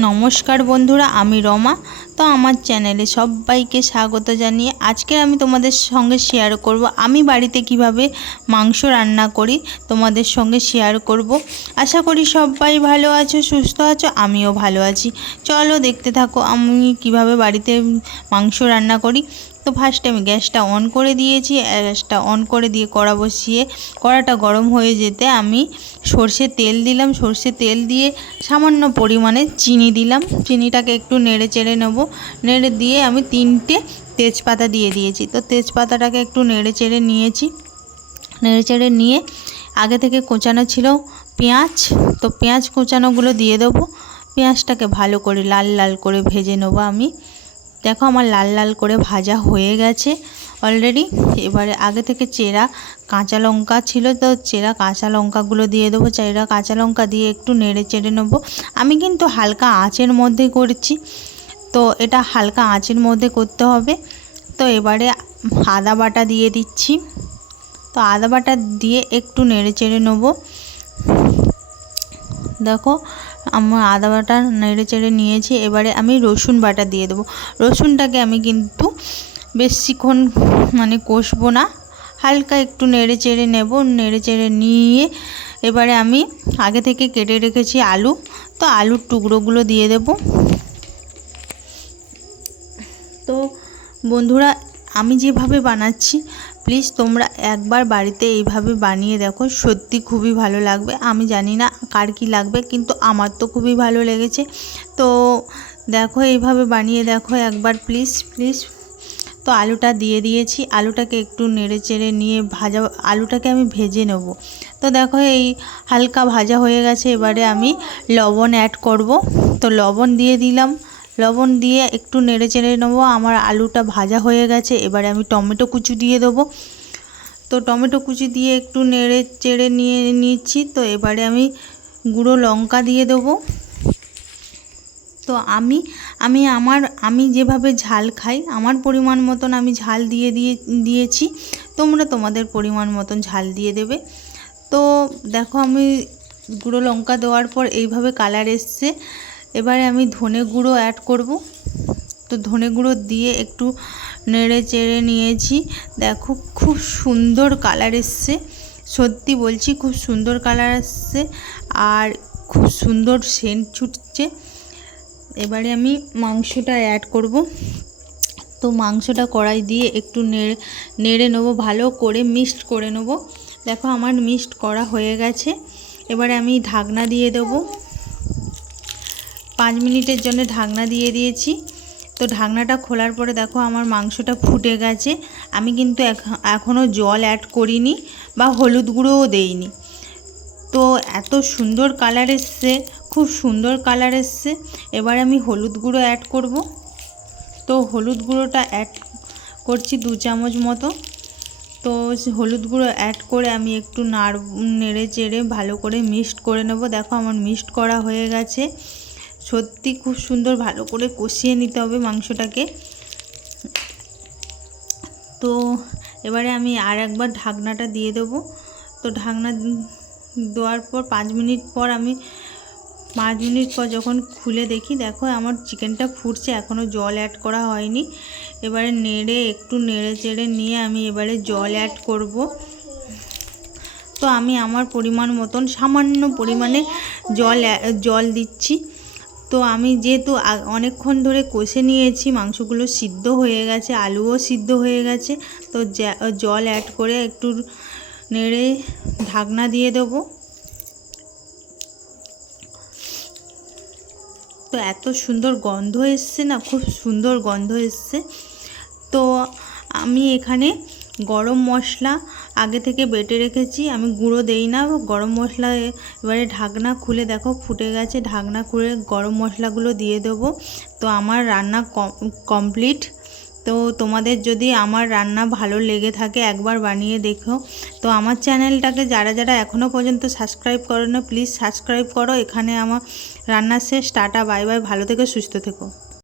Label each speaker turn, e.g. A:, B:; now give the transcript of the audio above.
A: নমস্কার বন্ধুরা, আমি রমা। তো আমার চ্যানেলে সবাইকে স্বাগত জানিয়ে আজকে আমি তোমাদের সঙ্গে শেয়ার করব, আমি বাড়িতে কীভাবে মাংস রান্না করি তোমাদের সঙ্গে শেয়ার করব। আশা করি সবাই ভালো আছো, সুস্থ আছো, আমিও ভালো আছি। চলো দেখতে থাকো আমি কীভাবে বাড়িতে মাংস রান্না করি। তো ফার্স্টে আমি গ্যাসটা অন করে দিয়েছি, গ্যাসটা অন করে দিয়ে কড়া বসিয়ে, কড়াটা গরম হয়ে যেতে আমি সর্ষে তেল দিলাম। সর্ষে তেল দিয়ে সামান্য পরিমাণে চিনি দিলাম। চিনিটাকে একটু নেড়ে চেড়ে নেব। নেড়ে দিয়ে আমি তিনটে তেজপাতা দিয়ে দিয়েছি। তো তেজপাতাটাকে একটু নেড়ে চেড়ে নিয়েছি। নেড়ে চেড়ে নিয়ে আগে থেকে কোচানো ছিল পেঁয়াজ। তো পেঁয়াজ কোচানোগুলো দিয়ে দেবো। পেঁয়াজটাকে ভালো করে লাল লাল করে ভেজে নেব আমি। দেখো আমার লাল লাল করে ভাজা হয়ে গেছে অলরেডি এবারে আগে থেকে চেরা কাঁচা লঙ্কা ছিল, তো চেরা কাঁচা লঙ্কাগুলো দিয়ে দেবো, চেরা কাঁচা লঙ্কা দিয়ে একটু নেড়ে চেড়ে নেব। আমি কিন্তু হালকা আঁচের মধ্যে করছি, তো এটা হালকা আঁচের মধ্যে করতে হবে। তো এবারে আদা বাটা দিয়ে দিচ্ছি, তো আদা বাটা দিয়ে একটু নেড়ে চেড়ে নেব। দেখো আমার আদা বাটা নেড়ে চেড়ে নিয়েছি, এবারে আমি রসুন বাটা দিয়ে দেবো। রসুনটাকে আমি কিন্তু বেশিক্ষণ মানে কষবো না, হালকা একটু নেড়ে চেড়ে নেব, নেড়ে চেড়ে নিয়ে এবারে আমি আগে থেকে কেটে রেখেছি আলু। তো আলুর টুকরোগুলো দিয়ে দেব। তো বন্ধুরা, আমি যেভাবে বানাচ্ছি প্লিজ তোমরা একবার বাড়িতে এইভাবে বানিয়ে দেখো, সত্যি খুবই ভালো লাগবে। আমি জানি না কার কী লাগবে, কিন্তু আমার তো খুবই ভালো লেগেছে। তো দেখো, এইভাবে বানিয়ে দেখো একবার প্লিজ প্লিজ। তো আলুটা দিয়ে দিয়েছি, আলুটাকে একটু নেড়ে চেড়ে নিয়ে ভাজা, আলুটাকে আমি ভেজে নেব। তো দেখো, এই হালকা ভাজা হয়ে গেছে, এবারে আমি লবণ অ্যাড করব। তো লবণ দিয়ে দিলাম। লবণ দিয়ে একটু নেড়ে চেড়ে নেব। আমার আলুটা ভাজা হয়ে গেছে, এবারে আমি টমেটো কুচু দিয়ে দেবো। তো টমেটো কুচি দিয়ে একটু নেড়ে চেড়ে নিয়ে নিচ্ছি। তো এবারে আমি গুঁড়ো লঙ্কা দিয়ে দেবো। তো আমি আমি আমার, আমি যেভাবে ঝাল খাই, আমার পরিমাণ মতন আমি ঝাল দিয়ে দিয়ে, দিয়েছি। তোমরা তোমাদের পরিমাণ মতন ঝাল দিয়ে দেবে। তো দেখো আমি গুঁড়ো লঙ্কা দেওয়ার পর এইভাবে কালার এসছে। এবারে আমি ধনে গুঁড়ো অ্যাড করব। তো ধনে গুঁড়ো দিয়ে একটু নেড়ে চেড়ে নিয়েছি। দেখো খুব সুন্দর কালার এসছে। সত্যি বলছি খুব সুন্দর কালার আসছে আর খুব সুন্দর সেন্ট ছুটছে। এবারে আমি মাংসটা অ্যাড করব। তো মাংসটা কড়াই দিয়ে একটু নেড়ে নেড়ে নেব, ভালো করে মিক্সড করে নেব। দেখো আমার মিক্সড করা হয়ে গেছে। এবারে আমি ঢাকনা দিয়ে দেবো। পাঁচ মিনিটের জন্য ঢাকনা দিয়ে দিয়েছি। তো ঢাকনাটা খোলার পরে দেখো আমার মাংসটা ফুটে গেছে। আমি কিন্তু এখনও জল অ্যাড করিনি বা হলুদ গুঁড়োও দেইনি। তো এত সুন্দর কালার এসছে, খুব সুন্দর কালার এসছে। এবার আমি হলুদ গুঁড়ো অ্যাড করব। তো হলুদ গুঁড়োটা অ্যাড করছি দু চামচ মতো। তো হলুদ গুঁড়ো অ্যাড করে আমি একটু নাড় নেড়ে চেড়ে ভালো করে মিক্সড করে নেব। দেখো আমার মিক্সড করা হয়ে গেছে। সত্যি খুব সুন্দর ভালো করে কষিয়ে নিতে হবে মাংসটাকে। তো এবারে আমি আর একবার ঢাকনাটা দিয়ে দেবো। তো ঢাকনা দেওয়ার পর পাঁচ মিনিট পর আমি, পাঁচ মিনিট পর যখন খুলে দেখি, দেখো আমার চিকেনটা ফুটছে এখনও জল অ্যাড করা হয়নি। এবারে নেড়ে একটু নেড়ে চেড়ে নিয়ে আমি এবারে জল অ্যাড করব। তো আমি আমার পরিমাণ মতন সামান্য পরিমাণে জল জল দিচ্ছি। তো আমি যেহেতু অনেকক্ষণ ধরে কষে নিয়েছি, মাংসগুলো সিদ্ধ হয়ে গেছে, আলুও সিদ্ধ হয়ে গেছে, তো জল অ্যাড করে একটু নেড়ে ঢাকনা দিয়ে দেবো। তো এত সুন্দর গন্ধ এসছে না, খুব সুন্দর গন্ধ এসছে। তো আমি এখানে গরম মশলা আগে থেকে বেটে রেখেছি, আমি গুঁড়ো দেই না। গরম মশলা এবারে ঢাকনা খুলে দেখো, ফুটে গেছে। ঢাকনা খুলে গরম মশলাগুলো দিয়ে দেবো। তো আমার রান্না কমপ্লিট। তো তোমাদের যদি আমার রান্না ভালো লেগে থাকে একবার বানিয়ে দেখো। তো আমার চ্যানেলটাকে যারা যারা এখনও পর্যন্ত সাবস্ক্রাইব করো না প্লিজ সাবস্ক্রাইব করো। এখানে আমার রান্না শেষ টাটা, বাই বাই। ভালো থেকে, সুস্থ থেকো।